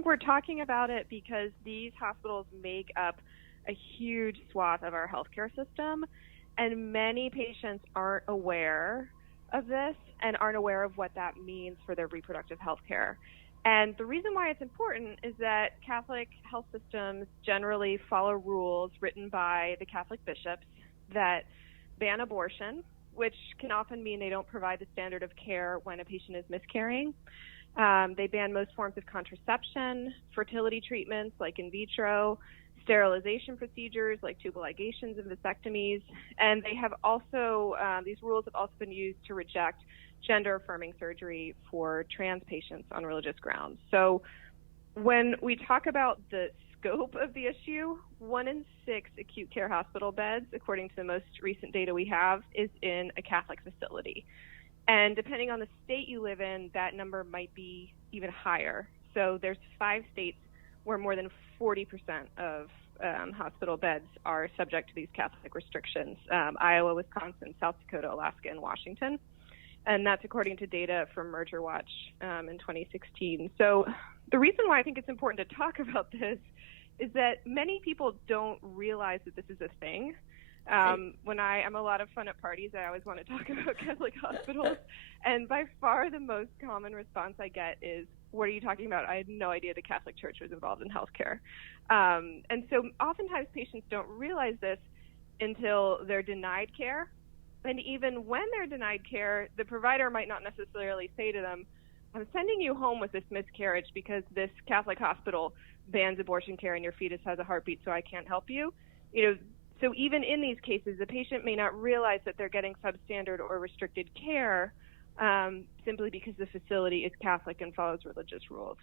think we're talking about it because these hospitals make up a huge swath of our healthcare system, and many patients aren't aware of this and aren't aware of what that means for their reproductive health care. And the reason why it's important is that Catholic health systems generally follow rules written by the Catholic bishops that ban abortion, which can often mean they don't provide the standard of care when a patient is miscarrying. They ban most forms of contraception, fertility treatments like in vitro, sterilization procedures like tubal ligations and vasectomies, and they have also, these rules have also been used to reject gender-affirming surgery for trans patients on religious grounds. So when we talk about the scope of the issue, 1 in 6 acute care hospital beds, according to the most recent data we have, is in a Catholic facility. And depending on the state you live in, that number might be even higher. So there's 5 states where more than 40% of hospital beds are subject to these Catholic restrictions: Iowa, Wisconsin, South Dakota, Alaska, and Washington. And that's according to data from Merger Watch in 2016. So the reason why I think it's important to talk about this is that many people don't realize that this is a thing. When I'm a lot of fun at parties, I always want to talk about Catholic hospitals. And by far the most common response I get is, what are you talking about? I had no idea the Catholic Church was involved in healthcare. And so oftentimes patients don't realize this until they're denied care. And even when they're denied care, the provider might not necessarily say to them, I'm sending you home with this miscarriage because this Catholic hospital bans abortion care and your fetus has a heartbeat, so I can't help you. So even in these cases, the patient may not realize that they're getting substandard or restricted care simply because the facility is Catholic and follows religious rules.